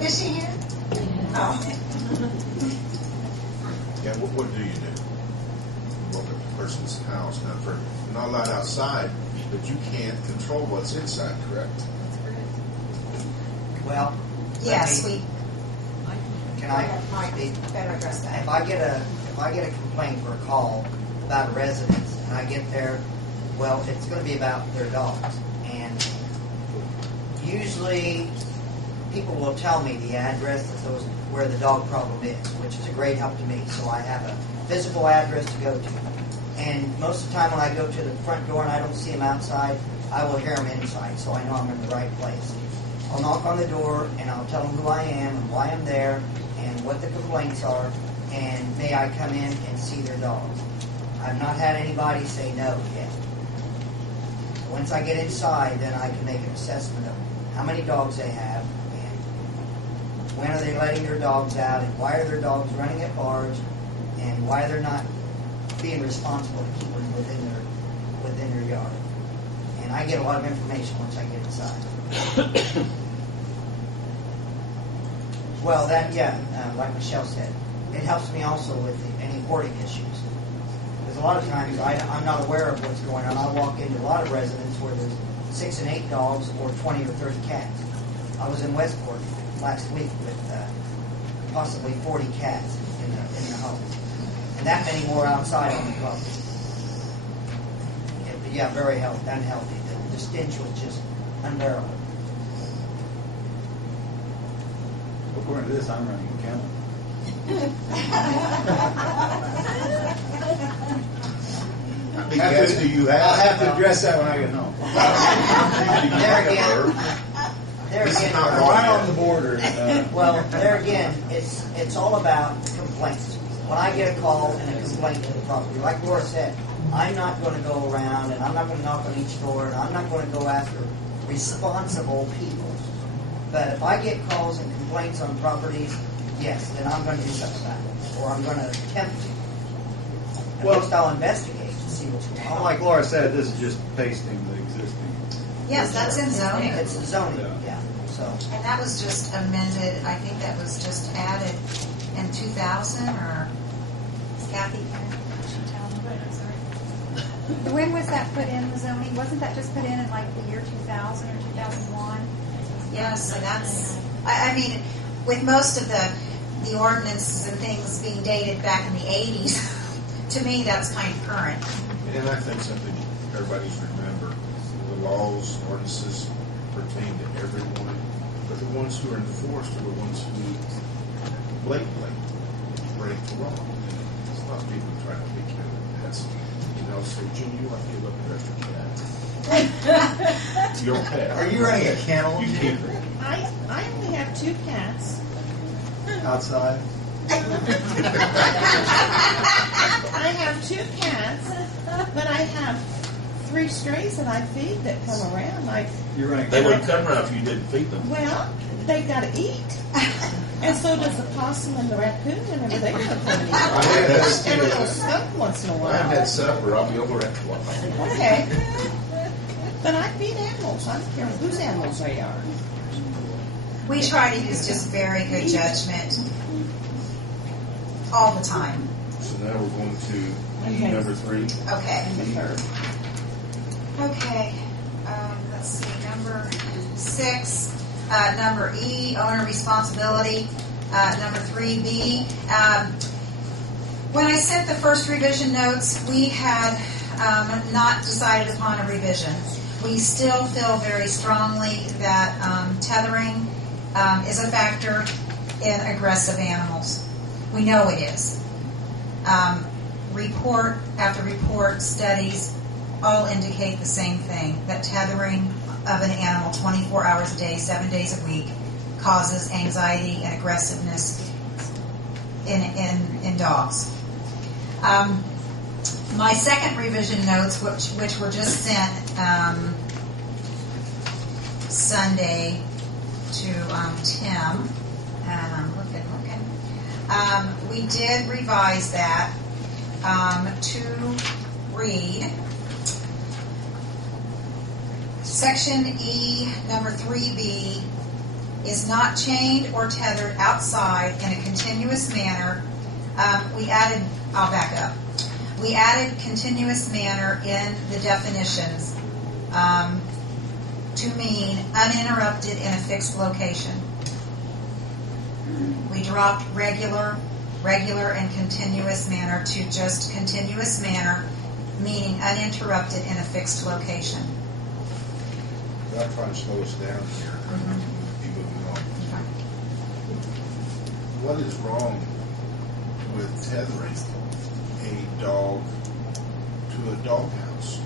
Is she here? Oh. Yeah, what do? You walk up to the person's house, you're not allowed outside, but you can't control what's inside, correct? Well, Yes, can I might be speak? better address that. If I get a complaint or a call about a residence, and I get there, well, it's going to be about their dogs, and usually people will tell me the address where the dog problem is, which is a great help to me. So I have a physical address to go to, and most of the time when I go to the front door and I don't see them outside, I will hear them inside, so I know I'm in the right place. I'll knock on the door and I'll tell them who I am and why I'm there and what the complaints are, and may I come in and see their dogs. I've not had anybody say no yet. Once I get inside, then I can make an assessment of how many dogs they have and when are they letting their dogs out and why are their dogs running at bars and why they're not being responsible to keep them within their yard. And I get a lot of information once I get inside. Well, like Michelle said, it helps me also with any hoarding issues. Because a lot of times I'm not aware of what's going on. I walk into a lot of residences where there's 6 and 8 dogs or 20 or 30 cats. I was in Westport last week with possibly 40 cats in the home. And that many more outside on the property. Yeah, very unhealthy. The stench was just unbearable. According to this, I'm running a kennel. How many cats do you have? I'll have to address that when I get home. There again, Right on the border. well, there again, it's all about complaints. When I get a call and a complaint to the property, like Laura said, I'm not going to go around and I'm not going to knock on each door and I'm not going to go after responsible people. But if I get calls and complaints on properties, yes, then I'm going to do something about it. Or I'm going to attempt to. At Well- least I'll investigate to see what's going on. Like Laura said, this is just pasting the existing. Yes, that's in zoning. It's the zoning, Yeah. yeah. So, And that was just amended, I think that was just added in 2000, or Kathy? When was that put in the zoning? Wasn't that just put in like the year 2000 or 2001? Yes, so that's, I mean, with most of the ordinances and things being dated back in the 80s, to me, that's kind of current. And I think something everybody should remember, the laws, ordinances pertain to everyone, but the ones who are enforced are the ones who blatantly break the law. It's not people trying to take care of the pets. So Junior, you want to look at your cat. Your pet. Are you running a kennel? You keep it. I only have 2 cats. Outside? I have 2 cats, but I have 3 strays that I feed that come around. You're running. They wouldn't come around if you didn't feed them. Well, they got to eat. And so does the possum and the raccoon whenever they come and eat. I have had And a little skunk once in a I while. haven't had supper. I'll be over after a while. Okay. But I feed animals. I don't care whose animals they are. We try to use just very good judgment all the time. So now we're going to number 3. Okay. And the third. Okay. Let's see. Number 6. Number E, owner responsibility. Number 3B. When I sent the first revision notes, we had not decided upon a revision. We still feel very strongly that tethering is a factor in aggressive animals. We know it is. Report after report, studies all indicate the same thing, that tethering of an animal 24 hours a day, 7 days a week, causes anxiety and aggressiveness in dogs. My second revision notes, which were just sent Sunday to Tim, and I'm looking. We did revise that to read Section E, number 3B, is not chained or tethered outside in a continuous manner. I'll back up. We added continuous manner in the definitions to mean uninterrupted in a fixed location. We dropped regular, and continuous manner to just continuous manner, meaning uninterrupted in a fixed location. I'm trying to slow us down here. Keep moving on. What is wrong with tethering a dog to a doghouse?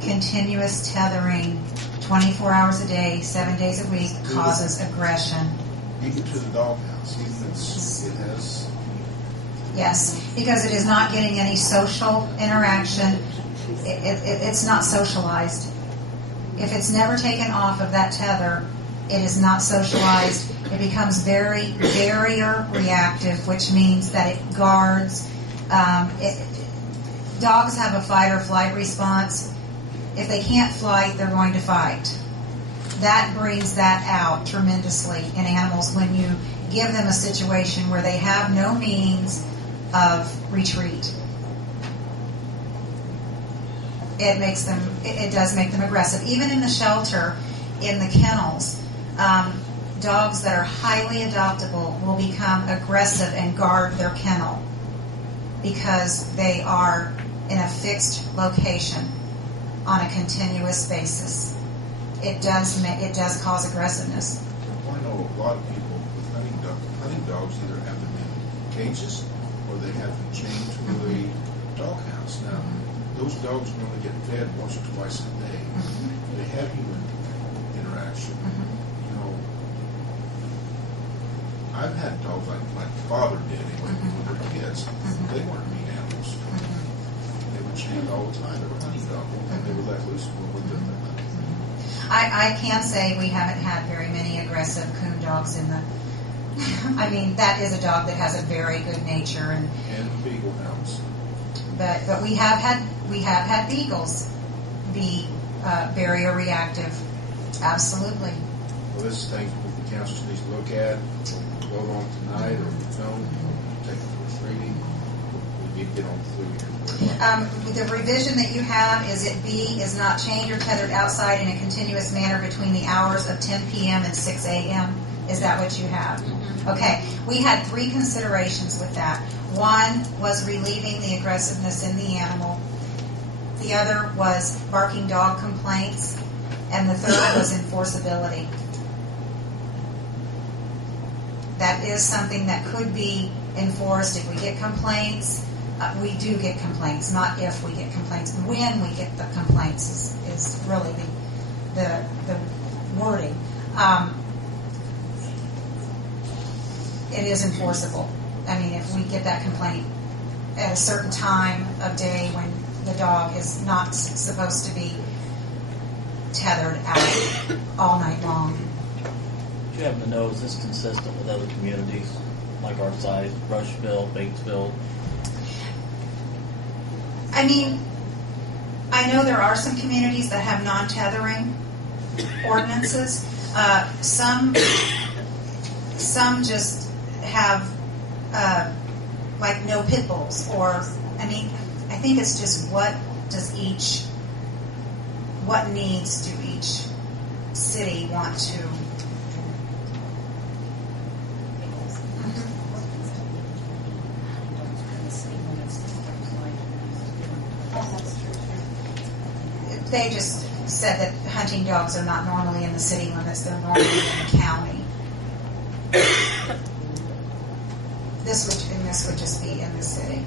Continuous tethering, 24 hours a day, 7 days a week, causes aggression. Even to the doghouse, even it has. Yes, because it is not getting any social interaction. It's not socialized. If it's never taken off of that tether, it is not socialized. It becomes very barrier reactive, which means that it guards. Dogs have a fight or flight response. If they can't fight, they're going to fight. That brings that out tremendously in animals when you give them a situation where they have no means of retreat. It does make them aggressive. Even in the shelter, in the kennels, dogs that are highly adoptable will become aggressive and guard their kennel because they are in a fixed location on a continuous basis. It does cause aggressiveness. I know a lot of people with hunting dogs either have them in cages or they have them chained to a doghouse. Now, those dogs normally get fed once or twice a day. They have human interaction. You know, I've had dogs like my father did anyway when we were kids. They weren't mean animals. They were chained all the time. They were hunting dogs, and they were let loose when we did their hunting. I can say we haven't had very many aggressive coon dogs in the. I mean, that is a dog that has a very good nature, and beagle hounds. But we have had beagles be barrier reactive. Absolutely. Well, this is things that the council needs to look at, vote on tonight, or take it first reading. We need to get on through here. The revision that you have is it B is not chained or tethered outside in a continuous manner between the hours of 10 p.m. and 6 a.m. Is that what you have? Okay. We had 3 considerations with that. One was relieving the aggressiveness in the animal. The other was barking dog complaints. And the third was enforceability. That is something that could be enforced if we get complaints. We do get complaints, not if we get complaints. When we get the complaints is really the wording. It is enforceable. I mean, if we get that complaint at a certain time of day when the dog is not supposed to be tethered out all night long. Do you happen to know, is this consistent with other communities like our size, Rushville, Batesville? I mean, I know there are some communities that have non-tethering ordinances. Some just have like no pit bulls, or I mean, I think it's just what needs do each city want to. They just said that hunting dogs are not normally in the city limits, they're normally in the county. This would just be in the city.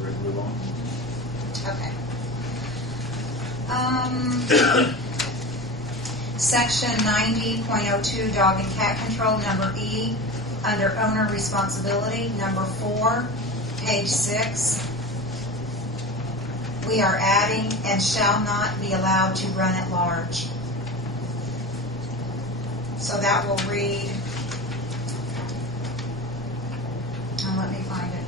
Ready to move on? Okay. Section 90.02, dog and cat control, number E, under owner responsibility, number 4, page 6. We are adding and shall not be allowed to run at large. So that will read, let me find it.